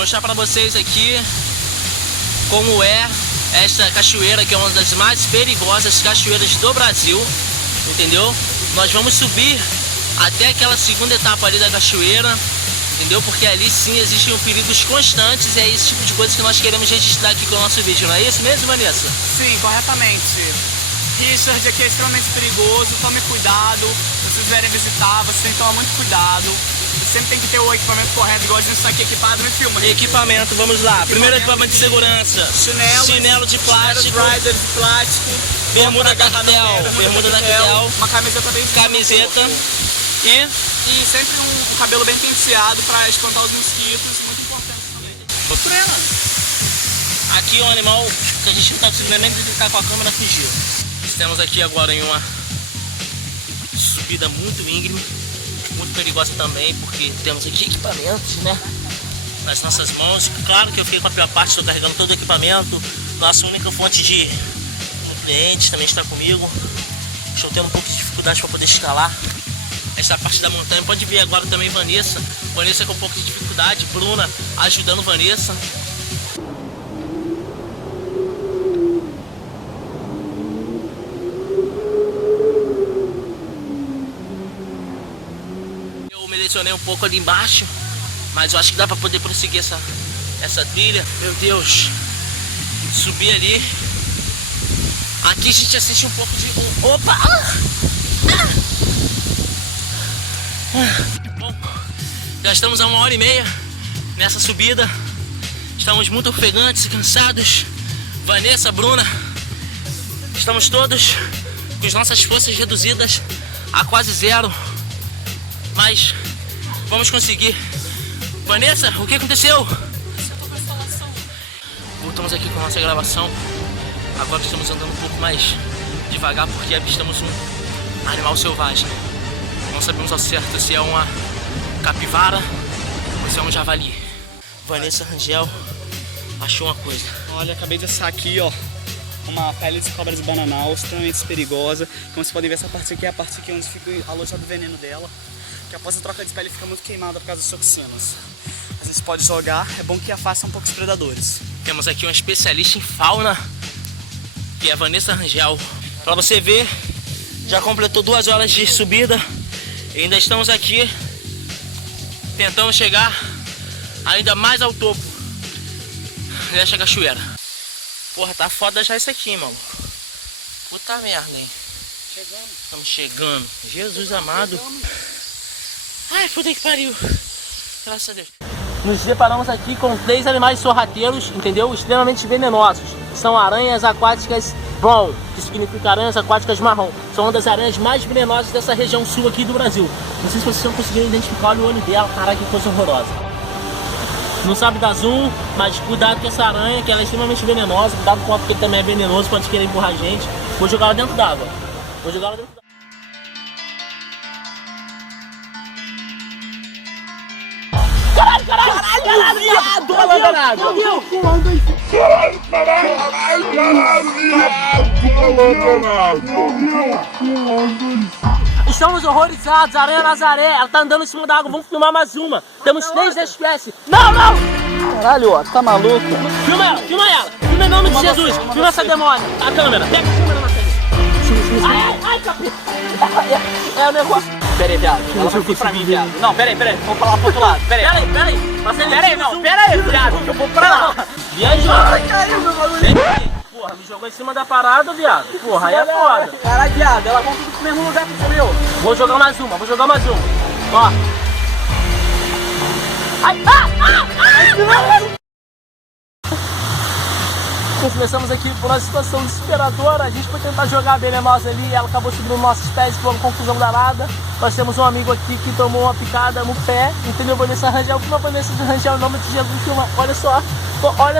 mostrar pra vocês aqui como é esta cachoeira, que é uma das mais perigosas cachoeiras do Brasil, entendeu? Nós vamos subir até aquela segunda etapa ali da cachoeira, entendeu? Porque ali sim existem perigos constantes e é esse tipo de coisa que nós queremos registrar aqui com o nosso vídeo, não é isso mesmo, Vanessa? Sim, corretamente. Richard, aqui é extremamente perigoso, tome cuidado. Se vocês vierem visitar, vocês têm que tomar muito cuidado. Você sempre tem que ter o equipamento correto, igual a gente está aqui equipado, me filma. Equipamento, vamos lá. Primeiro equipamento de segurança. Chinelo de plástico. Rider de plástico. Bermuda da Cadel. Uma camiseta bem Camiseta. E sempre um cabelo bem penteado para espantar os mosquitos, muito importante também. Aqui é um animal que a gente não está conseguindo nem detectar com a câmera, fugiu. Estamos aqui agora em uma subida muito íngreme, muito perigosa também, porque temos aqui equipamentos, né, nas nossas mãos. Claro que eu fiquei com a pior parte, estou carregando todo o equipamento. Nossa única fonte de nutrientes também está comigo. Estou tendo um pouco de dificuldade para poder escalar esta parte da montanha. Pode ver agora também Vanessa com um pouco de dificuldade, Bruna ajudando Vanessa. Eu me lesionei um pouco ali embaixo, mas eu acho que dá para poder prosseguir essa trilha. Meu Deus, subir ali. Aqui a gente assiste um pouco de... Opa! Bom, já estamos há 1h30 nessa subida. Estamos muito ofegantes e cansados. Vanessa, Bruna, estamos todos com as nossas forças reduzidas a quase zero, mas vamos conseguir. Vanessa, o que aconteceu? Voltamos aqui com a nossa gravação. Agora estamos andando um pouco mais devagar porque avistamos um animal selvagem. Não sabemos ao certo se é uma capivara ou se é um javali. Vanessa Rangel achou uma coisa. Olha, acabei de achar aqui, ó, uma pele de cobra de bananal, extremamente perigosa. Como vocês podem ver, essa parte aqui é a parte aqui onde fica alojado o veneno dela, que após a troca de pele fica muito queimada por causa das toxinas. A gente pode jogar, é bom que afasta um pouco os predadores. Temos aqui uma especialista em fauna, que é a Vanessa Rangel. Para você ver, já completou 2 horas de subida. E ainda estamos aqui tentando chegar ainda mais ao topo desta cachoeira. Porra, tá foda já isso aqui, mano. Puta merda, hein? Estamos chegando. Jesus amado. Ai, puta que pariu. Graças a Deus. Nos deparamos aqui com 3 animais sorrateiros, entendeu? Extremamente venenosos. São aranhas aquáticas brown, que significa aranhas aquáticas marrom. São uma das aranhas mais venenosas dessa região sul aqui do Brasil. Não sei se vocês estão conseguindo identificar, olha o olho dela, caraca, que coisa horrorosa. Não sabe dar zoom, mas cuidado com essa aranha, que ela é extremamente venenosa. Cuidado com ela, porque ele também é venenoso, pode querer empurrar a gente. Vou jogar ela dentro d'água. Caralho, viado! Olha na água! Estamos horrorizados, aranha Nazaré, ela tá andando em cima da água, vamos filmar mais uma. Temos 3 da espécie. Não! Caralho, ó, tá maluco? Filma ela! Filma em nome de Jesus! Filma essa demônia! A câmera, pega a câmera na frente. Ai, capeta! É o negócio. Pera aí, viado. Ela vai vir pra mim, viado. Não, pera aí. Vamos falar pro outro lado. Pera aí. Pera aí, viado. Que eu vou pra lá. Viajou. Ai, caiu meu bagulho. Porra, me jogou em cima da parada, viado. Porra, aí é foda. Caralho, viado. Ela vai tudo pro mesmo lugar que o meu. Vou jogar mais uma. Ó. Ai, Começamos aqui por uma situação desesperadora. A gente foi tentar jogar a venenosa ali, ela acabou subindo nos nossos pés e foi uma confusão danada. Nós temos um amigo aqui que tomou uma picada no pé, entendeu? Vanessa Rangel, uma Vanessa Rangel, em nome de Jesus, filma. Olha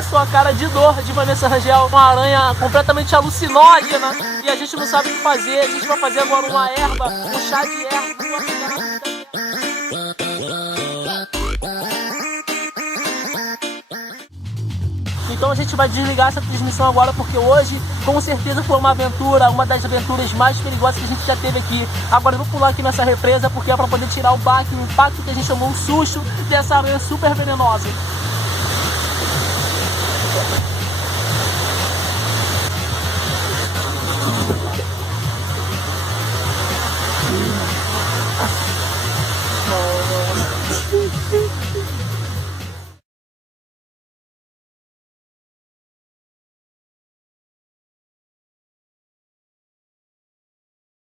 só a cara de dor de Vanessa Rangel, uma aranha completamente alucinógena e a gente não sabe o que fazer. A gente vai fazer agora uma erva, um chá de erva. Então a gente vai desligar essa transmissão agora, porque hoje com certeza foi uma aventura, uma das aventuras mais perigosas que a gente já teve aqui. Agora eu vou pular aqui nessa represa porque é para poder tirar o baque, o impacto que a gente tomou, um susto dessa aranha super venenosa.